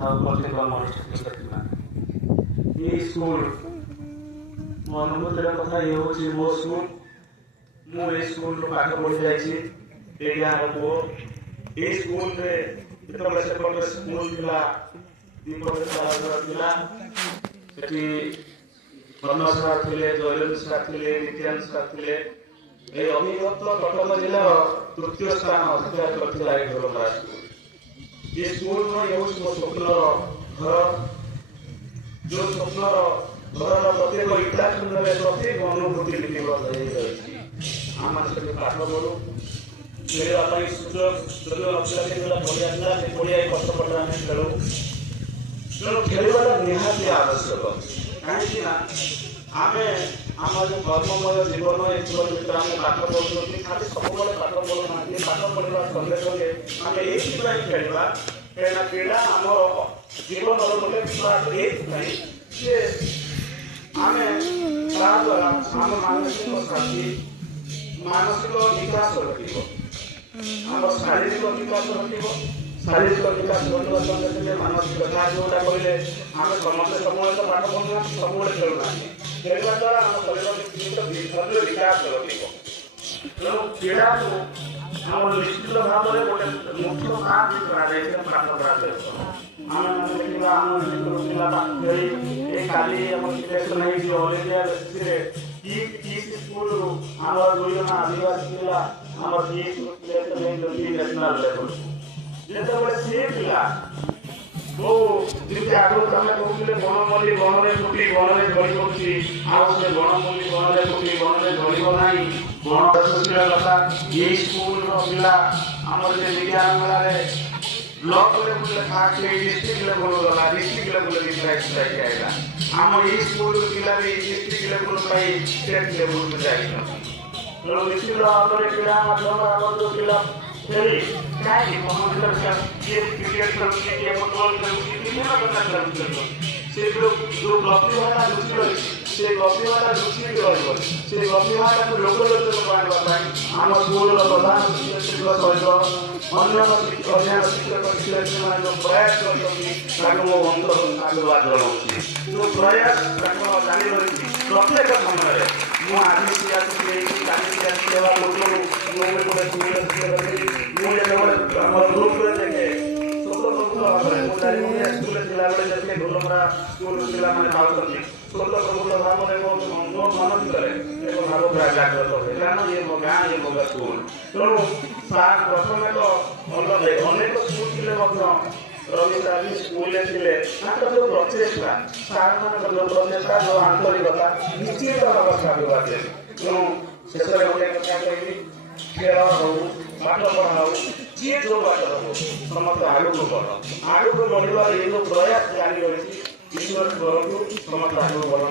प्रतिक्रम school मो अनुभूतिर कथा ये हूँ मो स्कूल मुझे स्कूल पाठ पढ़ी जाइए गाँव पुओ ये स्कूल से स्कूल थी ब्रह्म सार थे जयललित सार थे नित्यानंद सार थे अभिभक्त कटक जिलार तृतीय स्थान अधिकार करता ढोलमरा स्कूल ये स्कूल मो स्वप्नर घर जो स्वप्नर घर प्रत्येक इटा खंड में प्रत्येक अनुभूति लिपिबद्ध रही आम पाठ पढ़ू खेलवाई सुযোগ जो नथिला पड़िया से पड़िया कष्टपट आम खेलू तेणु खेलवाटा निहाती आवश्यक कहीं आम आम जो कर्ममय जीवन ये जीवन भर आम पाठ पढ़ुं खाली सब पाठ पढ़ुना पाठ पढ़ा संगे संगे आम ये खेलवा कहीं क्रीड़ा आम जीवन गोटे पार्ट ये आम द्वारा आम मानसिक शांति मानसिक विकास आम शारीरिक विकास शारीरिक विकास संगे मानसिक जोटा कहले आम समस्त समय तो पाठ पढ़ुना सब खेलुना खेलवा द्वारा आम शरीर विकास तेणु क्रीड़ा आम निश्चित भाव में गोटे मुख्य काम पाठ पढ़ा आम देखा आम पिला खेली काली सिलेक्शन स्कूल आम 2 जन आदिवासी पिला आम सिलेक्शन नेशनल लेवल जो सी पिला वो जमी आगुरी आम कहते बनमल्ली बन में फुटी बन में झड़ी पड़ी आसे बनमल्ली बन में फुटी बन में झड़ब ना बन कथा ये स्कूल पिला आम विज्ञान मेला block level first district level गला डिस्ट्रिक्ट लेवल प्राइज आएगा आम ये स्कूल पिला भी डिस्ट्रिक्ट लेवल स्टेट लेवल में जाए तेणु निश्चित भाव में क्रीड़ा माध्यम आम जो पिला खेली कहीं क्रिकेट खेलुचे किए फुटबल खेलुचे विभिन्न प्रकार खेल से जो प्रतिभा लुचि रही से प्रतिभा लुचि से प्रतिभा को लोकलोचन करने आम स्कूल प्रधान शिक्षक सहित अन्य अध्यापक शिक्षक शिक्षयित्री मैंने जो प्रयास कर धन्यवाद जनाऊँगी जो प्रयास जारी रही प्रत्येक समय मुझे ग्रुप देखे स्कूल जिलाबे ढोलमरा स्कूल पिला मैंने पाती स्वतः प्रफुल्ल भाव में मो मन भर एक भाव जागृत है ये मो गाँ ये मो स्कूल तेणु सार प्रथम तो अनेक स्कूल थे रवि सार भी स्कूल थे जो प्रचेषा सार मान जो प्रचेषा जो आंतरिकता निश्चित भाव स्वाभाविक तेणु शेष गोटे कथा कही खेल हो पाठ पढ़ा हो जी जो बात हो समस्त आगू बढ़ आगू बढ़ार ये जो प्रयास जारी रही ईश्वर समस्त आगू बढ़ू